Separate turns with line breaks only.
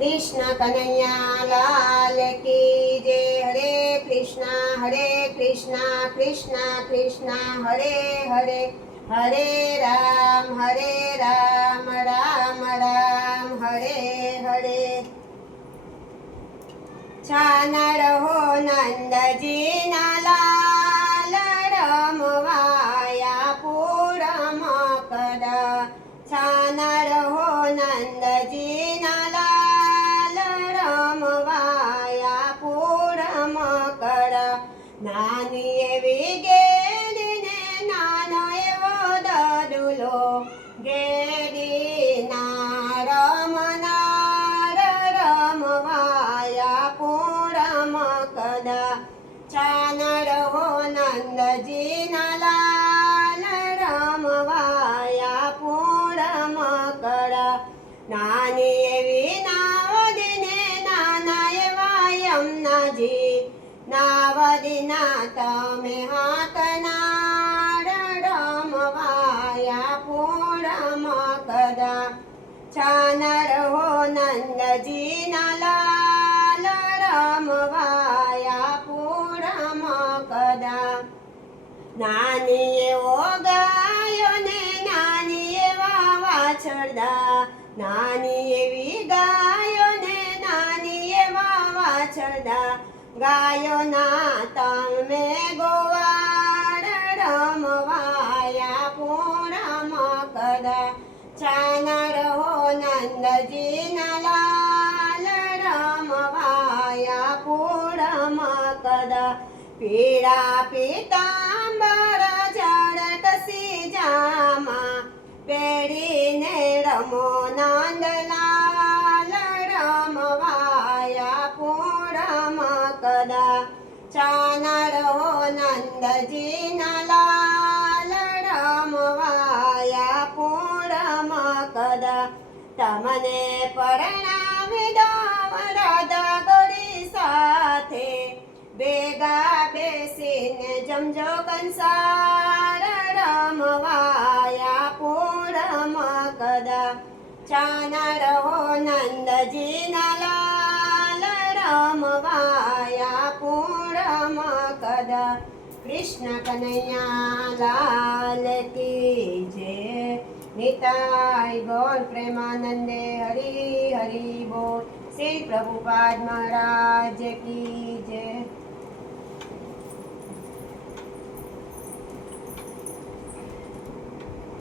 કૃષ્ણ કનૈયા લાલ કી જય હરે કૃષ્ણ હરે કૃષ્ણ કૃષ્ણ કૃષ્ણ હરે હરે હરે રામ હરે રામ રામ રામ હરે હરે છાનડ હો નંદજીના લાલ રમવાયા પૂરમ કદ છાનડ હો નંદજીના નાની એવી ગેડીને નાનો એવો દદુલો ગેડીના રમનાર રમવાયા પૂરમ કદા ચાનડ હો નંદજીના લાલ રમવાયા નાવદીના તમે હાકનાર રમવાયા પૂરમ કદા. છાનર હો નંદજીના લાલ રમવાયા પૂરમ કદા. નાની એવો ગાયો ને નાની એવા વાછરદા નાની એવી ગાયો ને નાની એવા વાછરદા ગાયોના તમે ગોવાળ રમવાયા પૂરમ કદા. ચાનર હો નંદજીના લાલ રમવાયા પૂરમ કદા. પીળા પીતાંબર જળ કસી જામા પેડીને રમો નંદલાલ હો નંદજીના લાલ રમવાયા પૂરમ કદા. તમને પરણાવી દો રાધા ગોરી સાથે ભેગા બેસીને જમજો કંસાર રમવાયા પૂરમ કદા. ચાના રહો નંદજીના લાલ કદા કૃષ્ણ કનૈયા લાલ કી જય નિતાય ગૌર પ્રેમાનંદે હરી હરી બોલ. શ્રી પ્રભુપાદ મહારાજ કી જય